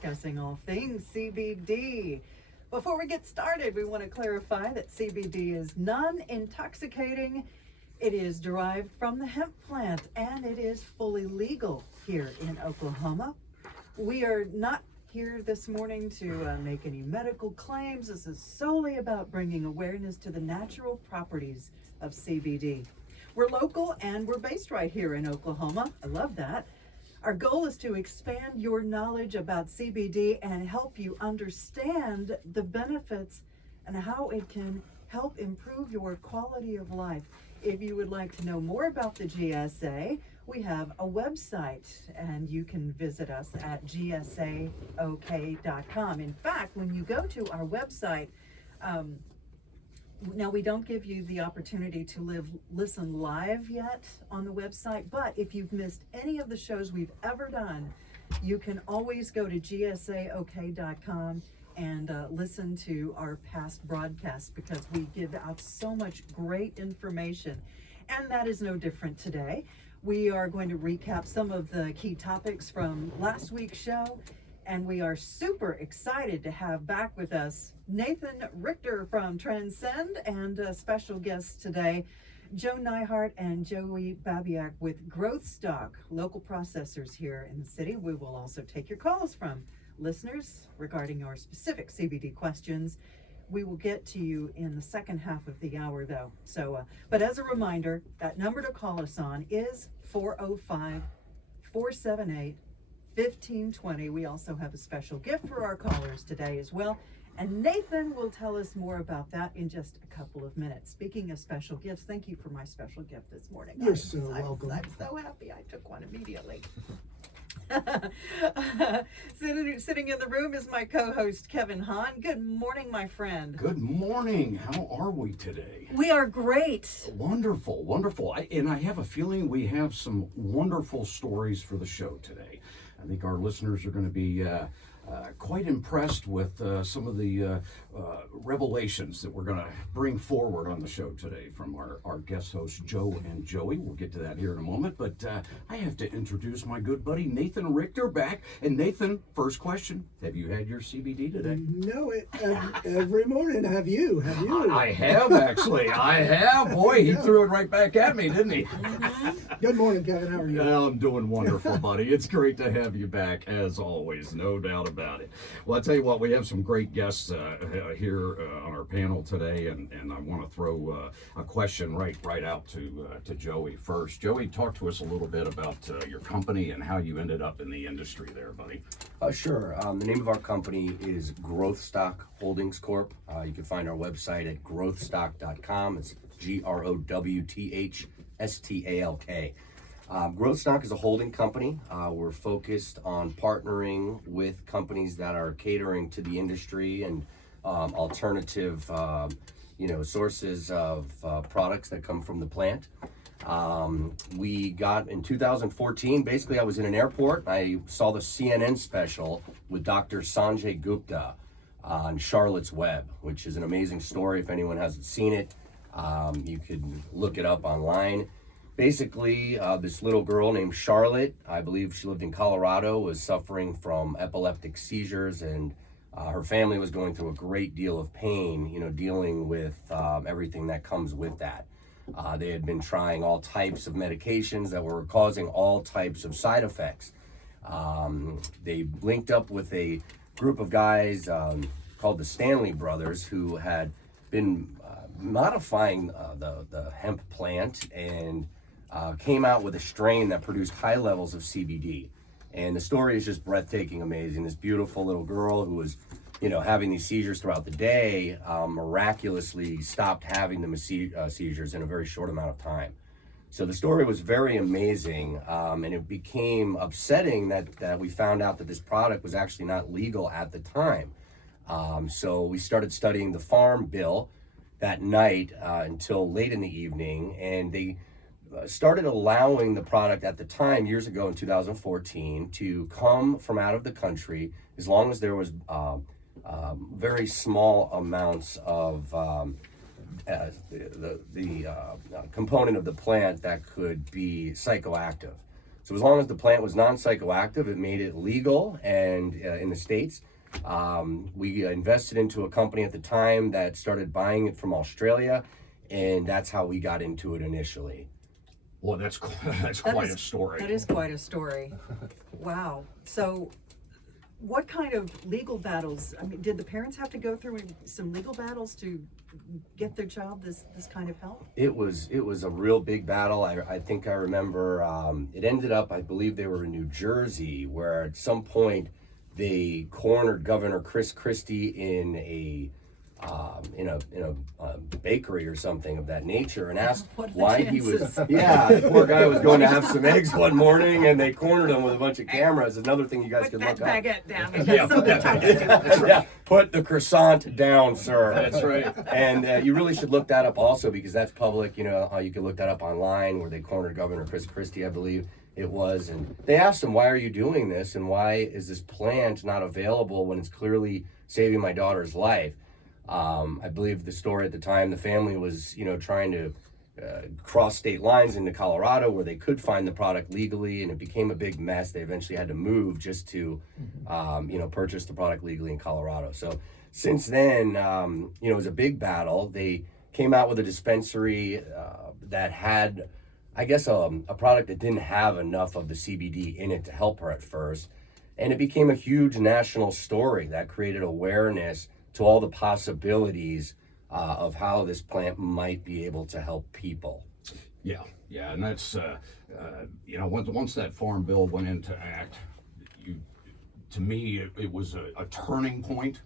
discussing all things CBD. Before we get started, we want to clarify that CBD is non-intoxicating. It is derived from the hemp plant, and it is fully legal here in Oklahoma. We are not here this morning to make any medical claims. This is solely about bringing awareness to the natural properties of CBD. We're local and we're based right here in Oklahoma. I love that. Our goal is to expand your knowledge about CBD and help you understand the benefits and how it can help improve your quality of life. If you would like to know more about the GSA, we have a website and you can visit us at gsaok.com. In fact, when you go to our website, now we don't give you the opportunity to listen live yet on the website, but if you've missed any of the shows we've ever done, you can always go to gsaok.com and listen to our past broadcasts, because we give out so much great information. And that is no different today. We are going to recap some of the key topics from last week's show, and we are super excited to have back with us Nathan Richter from Transcend, and special guests today, Joe Neihart and Joey Babiak with Growth Stalk, local processors here in the city. We will also take your calls from listeners regarding your specific CBD questions. We will get to you in the second half of the hour, though. So, but as a reminder, that number to call us on is 405-478-1520. We also have a special gift for our callers today as well. And Nathan will tell us more about that in just a couple of minutes. Speaking of special gifts, thank you for my special gift this morning. You're so welcome. I'm so happy I took one immediately. Sitting in the room is my co-host Kevin Hahn. Good morning, my friend. Good morning. How are we today? We are great. Wonderful, wonderful. And I have a feeling we have some wonderful stories for the show today. I think our listeners are going to be quite impressed with some of the revelations that we're going to bring forward on the show today from our guest hosts, Joe and Joey. We'll get to that here in a moment, but I have to introduce my good buddy, Nathan Richter, back. And Nathan, first question, have you had your CBD today? No, every morning. Have you? I have, actually. I have. Boy, he threw it right back at me, didn't he? Good morning, Kevin. How are you? I'm doing wonderful, buddy. It's great to have you back, as always. No doubt about it. Well, I'll tell you what, we have some great guests here on our panel today, and I want to throw a question right out to Joey first. Joey, talk to us a little bit about your company and how you ended up in the industry there, buddy. Sure. The name of our company is Growth Stalk Holdings Corp. You can find our website at growthstalk.com. It's GROWTHSTALK. Growth Stalk is a holding company. We're focused on partnering with companies that are catering to the industry and alternative, sources of products that come from the plant. We got in 2014, basically I was in an airport. I saw the CNN special with Dr. Sanjay Gupta on Charlotte's Web, which is an amazing story. If anyone hasn't seen it, you could look it up online. Basically, this little girl named Charlotte, I believe she lived in Colorado, was suffering from epileptic seizures, and her family was going through a great deal of pain, dealing with everything that comes with that. They had been trying all types of medications that were causing all types of side effects. They linked up with a group of guys called the Stanley Brothers, who had been modifying the hemp plant and came out with a strain that produced high levels of CBD. And the story is just breathtaking, amazing. This beautiful little girl who was, having these seizures throughout the day, miraculously stopped having the seizures in a very short amount of time. So the story was very amazing, and it became upsetting that we found out that this product was actually not legal at the time. So we started studying the farm bill that night until late in the evening, and they started allowing the product at the time, years ago in 2014, to come from out of the country as long as there was very small amounts of the component of the plant that could be psychoactive. So as long as the plant was non-psychoactive, it made it legal and in the States. We invested into a company at the time that started buying it from Australia, and that's how we got into it initially. Well, that's quite a story. That is quite a story. Wow. So what kind of legal battles, I mean, did the parents have to go through some legal battles to get their child this kind of help? It was a real big battle. I think I remember it ended up, I believe they were in New Jersey, where at some point they cornered Governor Chris Christie in a bakery or something of that nature and asked why he was, the poor guy was going to have some eggs one morning and they cornered him with a bunch of cameras. Another thing you guys could look up. Put that baguette down. Put the croissant down, sir. That's right. And you really should look that up also, because that's public. You know, you can look that up online, where they cornered Governor Chris Christie, I believe it was. And they asked him, why are you doing this? And why is this plant not available when it's clearly saving my daughter's life? I believe the story at the time, the family was, trying to cross state lines into Colorado where they could find the product legally, and it became a big mess. They eventually had to move just to, purchase the product legally in Colorado. So since then, it was a big battle. They came out with a dispensary that had, I guess, a product that didn't have enough of the CBD in it to help her at first. And it became a huge national story that created awareness to all the possibilities of how this plant might be able to help people. Yeah, and that's once that farm bill went into act, to me it was a turning point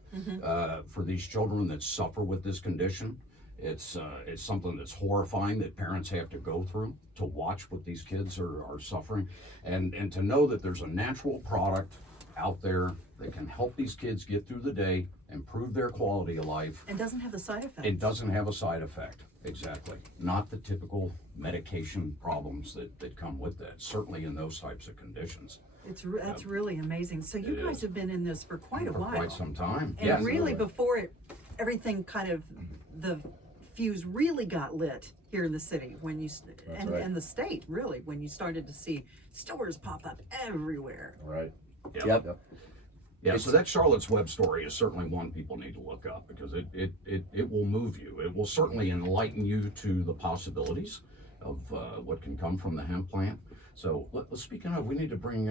for these children that suffer with this condition. It's something that's horrifying that parents have to go through, to watch what these kids are suffering, and to know that there's a natural product out there that can help these kids get through the day, improve their quality of life. And doesn't have the side effects. It doesn't have a side effect, exactly. Not the typical medication problems that come with that, certainly in those types of conditions. That's really amazing. So you guys have been in this for quite a while. Quite some time. And yes. really before everything kind of, the fuse really got lit here in the city when you, and the state really, when you started to see stores pop up everywhere. Right. Yep. Yeah, so that Charlotte's Web story is certainly one people need to look up, because it will move you. It will certainly enlighten you to the possibilities of what can come from the hemp plant. So speaking of, we need to bring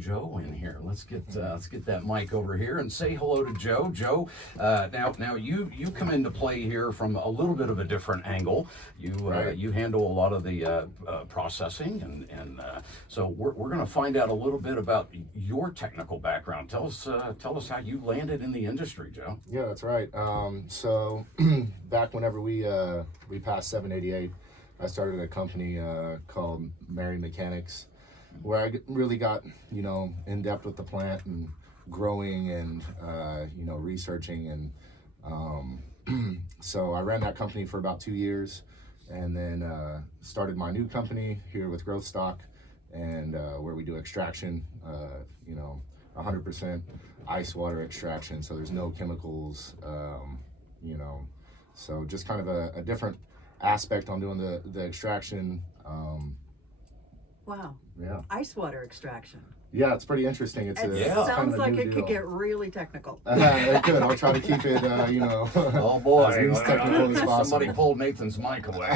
Joe in here. Let's get that mic over here and say hello to Joe. Joe, now you come into play here from a little bit of a different angle. You handle a lot of the processing, and so we're going to find out a little bit about your technical background. Tell us how you landed in the industry, Joe. Yeah, that's right. So back whenever we passed 788. I started a company called Mary Mechanics, where I really got, in depth with the plant and growing and, researching. And so I ran that company for about 2 years, and then started my new company here with Growth Stalk, and where we do extraction, 100% ice water extraction. So there's no chemicals, so just kind of a different aspect on doing the extraction. Wow. Yeah. Ice water extraction. Yeah, it's pretty interesting. It sounds kind of like new it could deal. get really technical. It could. I'll try to keep it, Oh boy, as least technical as possible. somebody pulled Nathan's mic away.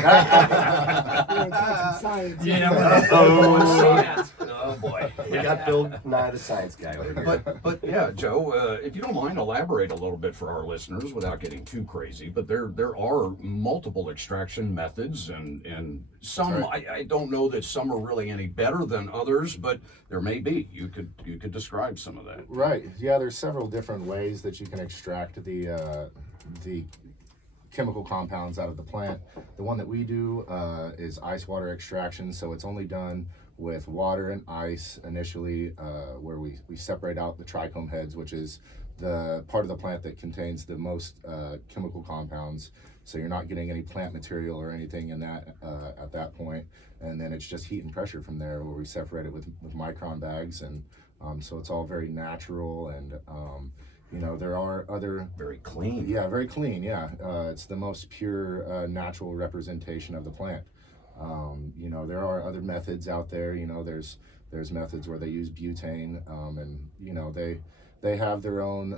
Yeah. Oh boy. We got Bill Nye, the science guy over here. But yeah, Joe, if you don't mind, elaborate a little bit for our listeners without getting too crazy. But there are multiple extraction methods, and some I don't know that some are really any better than others, but there may be. You could describe some of that. Right. Yeah, there's several different ways that you can extract the chemical compounds out of the plant. The one that we do is ice water extraction, so it's only done with water and ice initially, where we separate out the trichome heads, which is the part of the plant that contains the most chemical compounds. So you're not getting any plant material or anything in that at that point. And then it's just heat and pressure from there, where we separate it with micron bags. And so it's all very natural, and there are other... Very clean. Yeah, very clean, yeah. It's the most pure natural representation of the plant. You know, there are other methods out there. You know, there's methods where they use butane, and you know, they have their own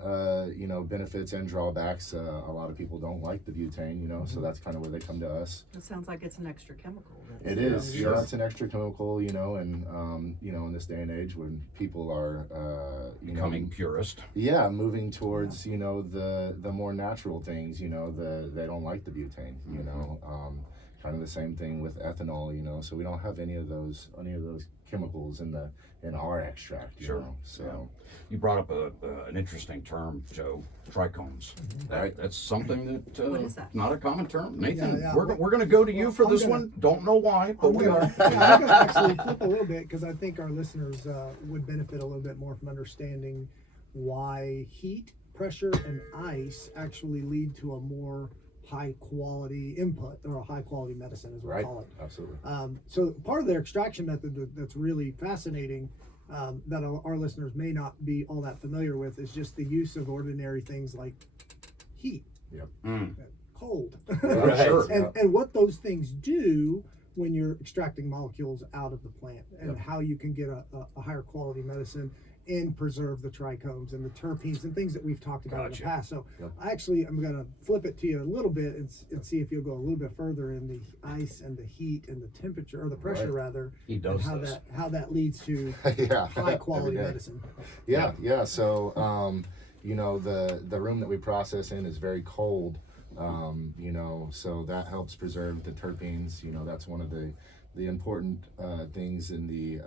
you know, benefits and drawbacks. A lot of people don't like the butane, you know, so that's kind of where they come to us. It sounds like it's an extra chemical. It is, yeah, it's an extra chemical, you know, and you know, in this day and age when people are you Becoming know, purist. yeah, moving towards, you know, the more natural things, you know, they don't like the butane, you know. Kind of the same thing with ethanol, you know, so we don't have any of those chemicals in our extract, you Sure. know, so. Yeah. You brought up an interesting term, Joe, trichomes. Right. That's something that, What is that? not a common term. Nathan, Yeah. we're going to go to you Well, for I'm this gonna- one. Don't know why, but I'm we gonna, are. yeah, I'm gonna actually flip a little bit because I think our listeners would benefit a little bit more from understanding why heat, pressure, and ice actually lead to a more high quality input or a high quality medicine, as we Right, call it. absolutely. So part of their extraction method that's really fascinating, that our listeners may not be all that familiar with, is just the use of ordinary things like heat, Yep. cold, Right. Sure. and what those things do when you're extracting molecules out of the plant, and Yep. how you can get a higher quality medicine and preserve the trichomes and the terpenes and things that we've talked about in Gotcha. the past. So Yep. I'm going to flip it to you a little bit and see if you'll go a little bit further in the ice and the heat and the temperature, or the pressure Right. rather, He and does how this. that leads to Yeah. high quality Every day. medicine. Yeah. So, you know, the room that we process in is very cold. You know, so that helps preserve the terpenes. You know, that's one of the important things in the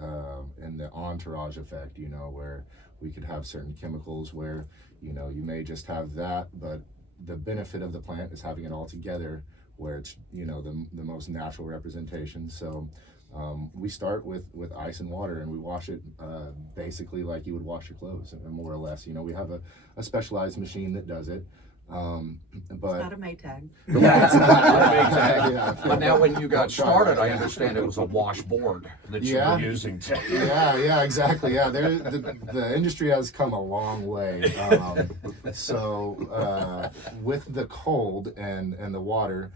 entourage effect. You know, where we could have certain chemicals where, you know, you may just have that, but the benefit of the plant is having it all together, where it's, you know, the most natural representation. So. We start with ice and water, and we wash it basically like you would wash your clothes, more or less. You know, we have a specialized machine that does it. But It's not a Maytag. Yeah, it's not Yeah. exactly. But now when you got started, I understand it was a washboard that you Yeah. were using. yeah, exactly. Yeah, the industry has come a long way. So with the cold and the water,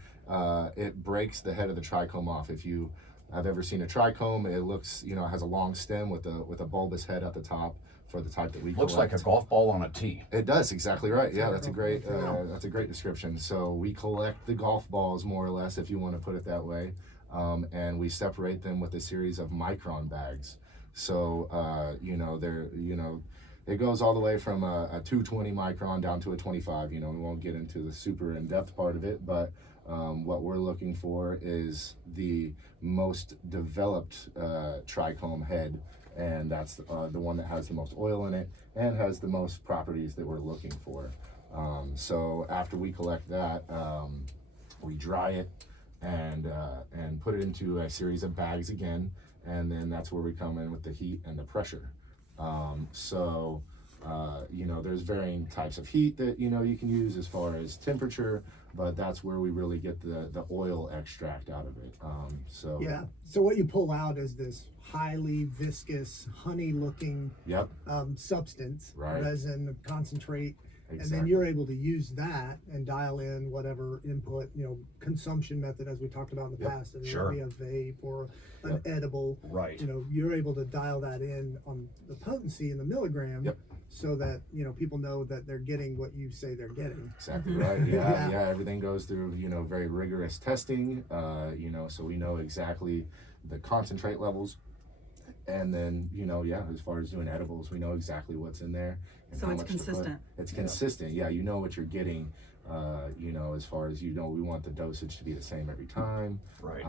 it breaks the head of the trichome off. If you have ever seen a trichome, it looks, you know, it has a long stem with a bulbous head at the top for the type that we Looks like collect. a golf ball on a tee. It does, exactly right. Yeah, that's a great description. So we collect the golf balls, more or less, if you want to put it that way, and we separate them with a series of micron bags. So you know, it goes all the way from a 220 micron down to a 25. You know, we won't get into the super in-depth part of it, but what we're looking for is the most developed trichome head, and that's the one that has the most oil in it and has the most properties that we're looking for. So after we collect that, we dry it and put it into a series of bags again, and then that's where we come in with the heat and the pressure. You know, there's varying types of heat that, you know, you can use as far as temperature, but that's where we really get the oil extract out of it. Yeah. So what you pull out is this highly viscous, honey-looking Yep. substance, Right. resin, concentrate, and then Exactly. you're able to use that and dial in whatever input, you know, consumption method, as we talked about in the Yep. past, and Sure. be a vape or an Yep. edible. Right. You know, you're able to dial that in on the potency in the milligram, Yep. so that, you know, people know that they're getting what you say they're getting. Exactly Mhm. right. Yeah. Yeah. Everything goes through, you know, very rigorous testing. You know, so we know exactly the concentrate levels, and then, you know, yeah, as far as doing edibles, we know exactly what's in there and So how it's much to put. consistent. It's consistent. Yeah, you know what you're getting. You know, as far as, you know, we want the dosage to be the same every time. Right.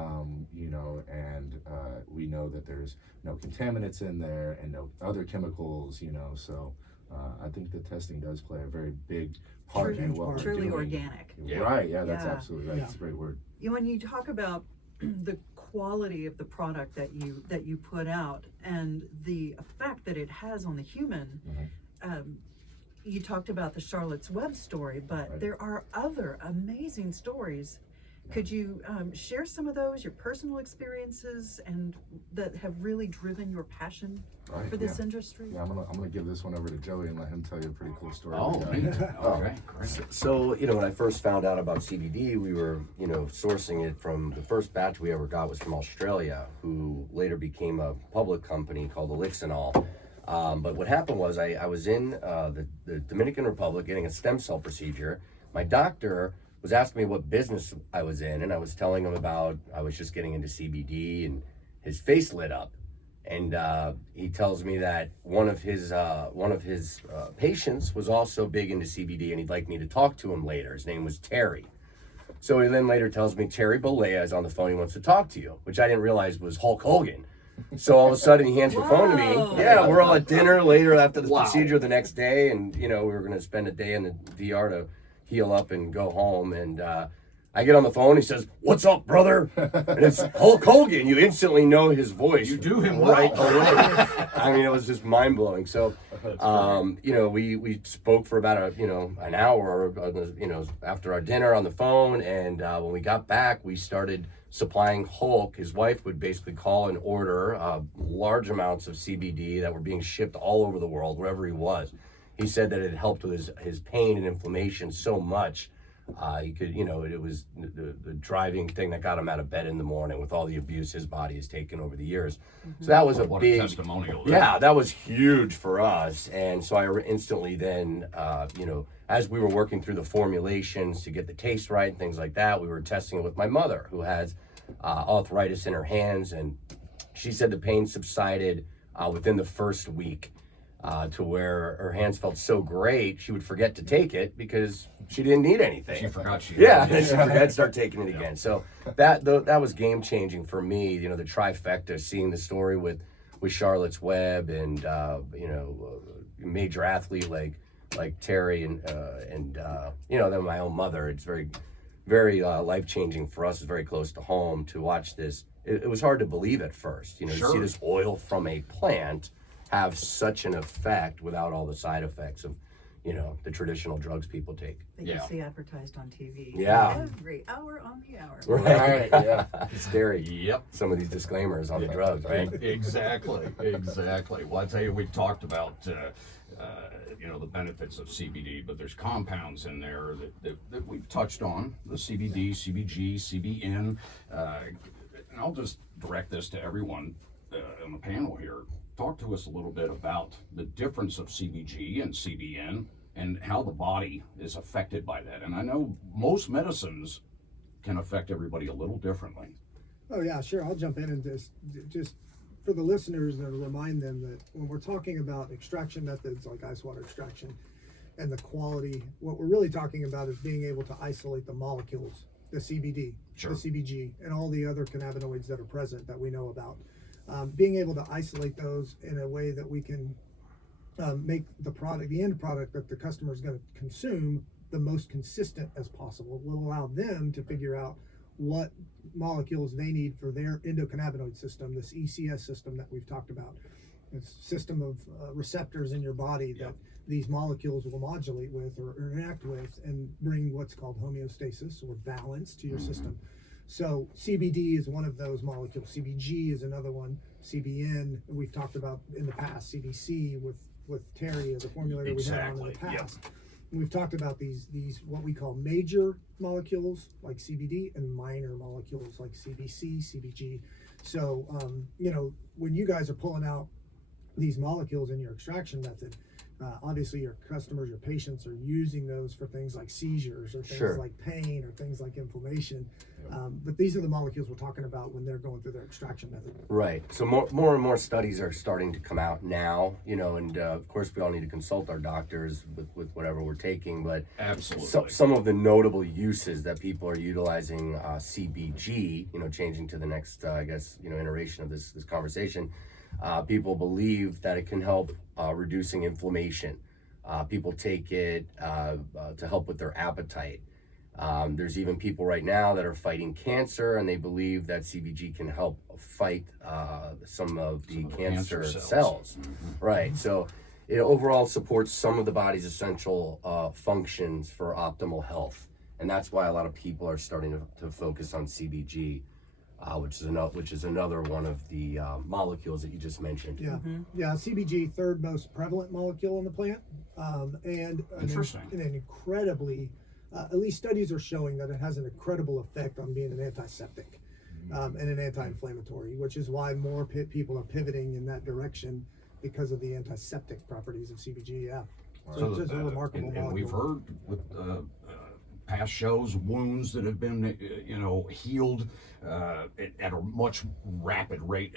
You know, and we know that there's no contaminants in there and no other chemicals. You know, so. I think the testing does play a very big part in what we're Truly doing. organic. Yeah. Right, yeah, that's Yeah. absolutely right. It's a great word. When you talk about the quality of the product that you put out and the effect that it has on the human, you talked about the Charlotte's Web story, but Right. there are other amazing stories Could you share some of those, your personal experiences, and that have really driven your passion Right, for this yeah. industry? Yeah, I'm gonna give this one over to Joey and let him tell you a pretty cool story. Oh, we got. neat. Okay, great. So, you know, when I first found out about CBD, we were, you know, sourcing it from the first batch we ever got was from Australia, who later became a public company called Elixinol. But what happened was I was in the Dominican Republic getting a stem cell procedure. My doctor was asking me what business I was in, and I was telling him about I was just getting into CBD, and his face lit up. And he tells me that one of his patients was also big into CBD, and he'd like me to talk to him later. His name was Terry. So he then later tells me Terry Bollea is on the phone. He wants to talk to you, which I didn't realize was Hulk Hogan. So all of a sudden he hands the phone to me. Whoa. Yeah, we're all at dinner later after the Wow. procedure the next day, and you know we were going to spend a day in the DR to heal up and go home. And I get on the phone. He says, "What's up, brother?" And it's Hulk Hogan. You instantly know his voice. You do him right well. away. I mean, it was just mind blowing. So, you know, we spoke for about an hour, you know, after our dinner on the phone, and when we got back, we started supplying Hulk. His wife would basically call and order large amounts of CBD that were being shipped all over the world, wherever he was. He said that it helped with his pain and inflammation so much. He could, you know, it was the driving thing that got him out of bed in the morning with all the abuse his body has taken over the years. So that was a What big a testimonial. there. yeah, that was huge for us. And so I instantly then, you know, as we were working through the formulations to get the taste right and things like that, we were testing it with my mother, who has arthritis in her hands. And she said the pain subsided within the first week to where her hands felt so great, she would forget to take it because she didn't need anything. She forgot she Yeah, had then it. she forgot to start taking it again. So that was game changing for me. You know, the trifecta, seeing the story with Charlotte's Web and you know, major athlete like Terry and you know, then my own mother. It's very life changing for us. It's very close to home to watch this. It was hard to believe at first. You know, to see Sure. this oil from a plant have such an effect without all the side effects of, you know, the traditional drugs people take. That you Yeah. see advertised on TV. Yeah. Every hour on the hour. Right, yeah. It's scary. Yep. Some of these disclaimers on the drugs, right? Exactly. Well, I tell you, we talked about you know, the benefits of CBD, but there's compounds in there that we've touched on: the CBD, CBG, CBN. And I'll just direct this to everyone on the panel here. Talk to us a little bit about the difference of CBG and CBN and how the body is affected by that. And I know most medicines can affect everybody a little differently. Oh yeah, sure. I'll jump in and just for the listeners and remind them that when we're talking about extraction methods like ice water extraction and the quality, what we're really talking about is being able to isolate the molecules, the CBD, Sure. the CBG, and all the other cannabinoids that are present that we know about. Being able to isolate those in a way that we can make the end product that the customer is going to consume the most consistent as possible will allow them to figure out what molecules they need for their endocannabinoid system, this ECS system that we've talked about. It's a system of receptors in your body that these molecules will modulate with or interact with and bring what's called homeostasis or balance to your system. So CBD is one of those molecules. CBG is another one. CBN we've talked about in the past. CBC with Terry as a formulator we had on in the Exactly, past. We've talked about these what we call major molecules like CBD and minor molecules like CBC, CBG. So you know, when you guys are pulling out these molecules in your extraction method, obviously your customers, your patients are using those for things like seizures or things Sure. like pain or things like inflammation. But these are the molecules we're talking about when they're going through their extraction method. Right. So more and more studies are starting to come out now, you know, and of course we all need to consult our doctors with whatever we're taking, but Absolutely. some of the notable uses that people are utilizing CBG, you know, changing to the next, I guess, you know, iteration of this conversation, people believe that it can help reducing inflammation. People take it to help with their appetite. There's even people right now that are fighting cancer, and they believe that CBG can help fight some of the cancer cells. Right. So it overall supports some of the body's essential functions for optimal health. and that's why a lot of people are starting to focus on CBG, which is another one of the molecules that you just mentioned. Yeah, yeah. CBG, third most prevalent molecule in the plant, and Interesting. an incredibly, at least studies are showing that it has an incredible effect on being an antiseptic and an anti-inflammatory, which is why more people are pivoting in that direction because of the antiseptic properties of CBG. Yeah, so it's just a remarkable and molecule. we've heard with past shows, wounds that have been, healed at a much rapid rate,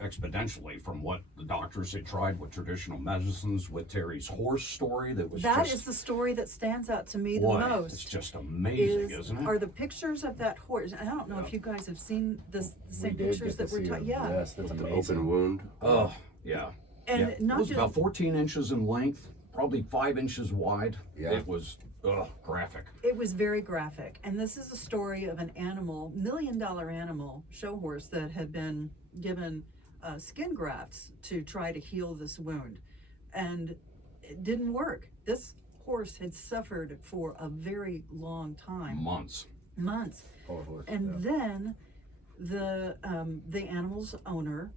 exponentially from what the doctors had tried with traditional medicines. With Terry's horse story, that is the story that stands out to me the most. It's just amazing, isn't it? Are the pictures of that horse? I don't know if you guys have seen the same pictures that we're talking. Yeah, Yes, that's An amazing. open wound. Oh, yeah. and It not was just about 14 inches in length, probably 5 inches wide. Yeah. It was graphic. It was very graphic, and this is a story of an animal, $1 million animal, show horse, that had been given skin grafts to try to heal this wound, and it didn't work. This horse had suffered for a very long time, Months. Poor horse, and yeah. then the animal's owner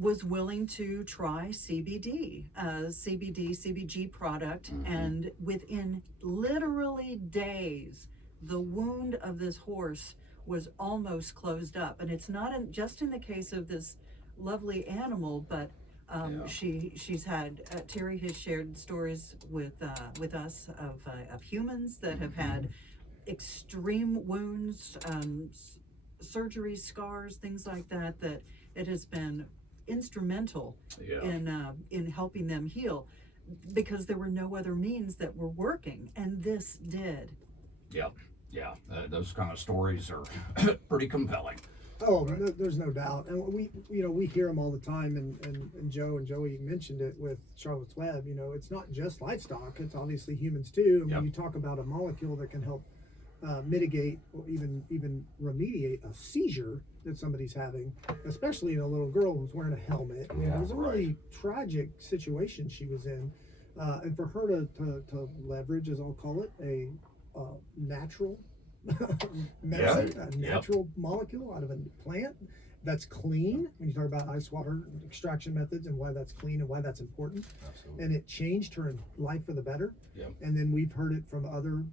was willing to try CBD, CBG product, and within literally days, the wound of this horse was almost closed up. And it's not just in the case of this lovely animal, but she's had Terry has shared stories with us of humans that have had extreme wounds, surgeries, scars, things like that. That it has been instrumental in helping them heal, because there were no other means that were working, and this did. Yeah, those kind of stories are pretty compelling. Oh, no, there's no doubt, and we hear them all the time, and Joe and Joey mentioned it with Charlotte's Web. It's not just livestock; it's obviously humans too. And when you talk about a molecule that can help mitigate or even remediate a seizure that somebody's having, especially in a little girl who's wearing a helmet. It was a really tragic situation she was in, and for her to leverage, as I'll call it, a natural medicine, a natural molecule out of a plant that's clean. When you talk about ice water extraction methods and why that's clean and why that's important, Absolutely. and it changed her life for the better. Yep. And then we've heard it from other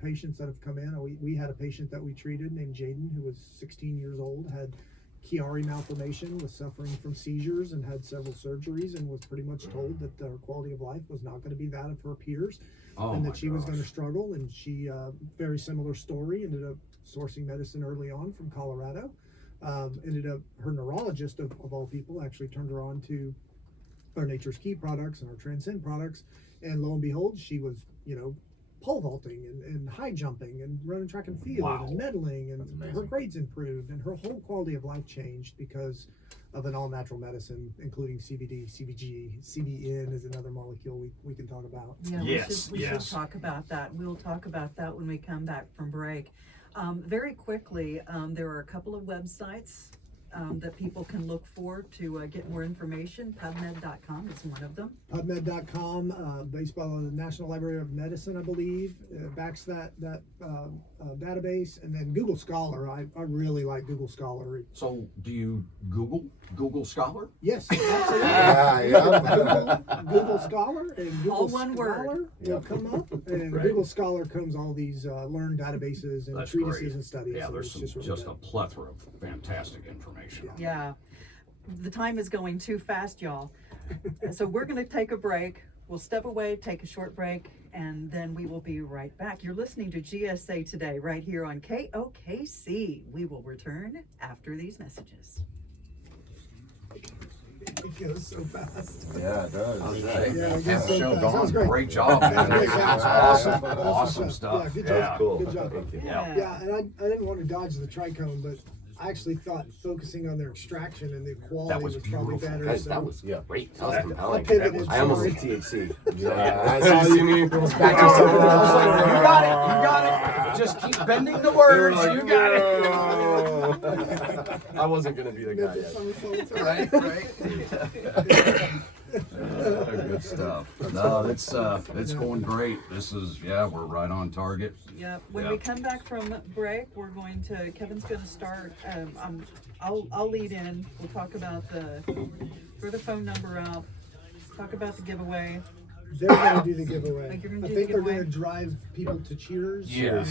patients that have come in. We had a patient that we treated named Jaden, who was 16 years old, had Chiari malformation, was suffering from seizures, and had several surgeries, and was pretty much told that her quality of life was not going to be that of her peers, and that she was going to struggle. And she, very similar story, ended up sourcing medicine early on from Colorado. Ended up, her neurologist of all people actually turned her on to our Nature's Key products and our Transcend products, and lo and behold, she was pole vaulting and high jumping and running track and field and medaling, and her grades improved, and her whole quality of life changed because of an all-natural medicine, including CBD, CBG, CBN is another molecule we can talk about. Yeah, Yes, we should talk about that. We'll talk about that when we come back from break. Very quickly, there are a couple of websites that people can look for to get more information. PubMed.com is one of them. PubMed.com, based by the National Library of Medicine, I believe, backs that database. And then Google Scholar. I really like Google Scholar. So, do you Google Scholar? Yes, absolutely. Yeah. Google Scholar and Google All one Scholar word. will come up, and Right. Google Scholar comes all these learned databases and That's treatises great. and studies. Yeah, and there's it's just really a good. plethora of fantastic information. Yeah, the time is going too fast, y'all. So we're going to take a break. We'll step away, take a short break, and then we will be right back. You're listening to GSA Today right here on KOKC. We will return after these messages. It goes so fast. Yeah, it does. Yeah, it goes Have the so show fast. That was gone. great. Great job, man. That was great. That was Awesome. awesome stuff. Yeah, good Yeah. job. Cool. Good job. Thank you. Yeah, and I didn't want to dodge the trichome, but I actually thought focusing on their extraction and the quality was probably beautiful. better. Guys, so that was great. That was That- compelling. pivoted I almost forward. said THC. Yeah. I saw you back yourself in I was like, the you got it. Just keep bending the words. You got it. I wasn't gonna be the guy Memphis yet. Summer Soul. Right. Good stuff. No, it's going great. We're right on target. Yep. When we come back from break, Kevin's going to start. I'll lead in. We'll talk about throw the phone number out. Talk about the giveaway. They're going to do the giveaway. Like you're gonna I do think the they're giveaway? going to drive people to Cheers. Yes.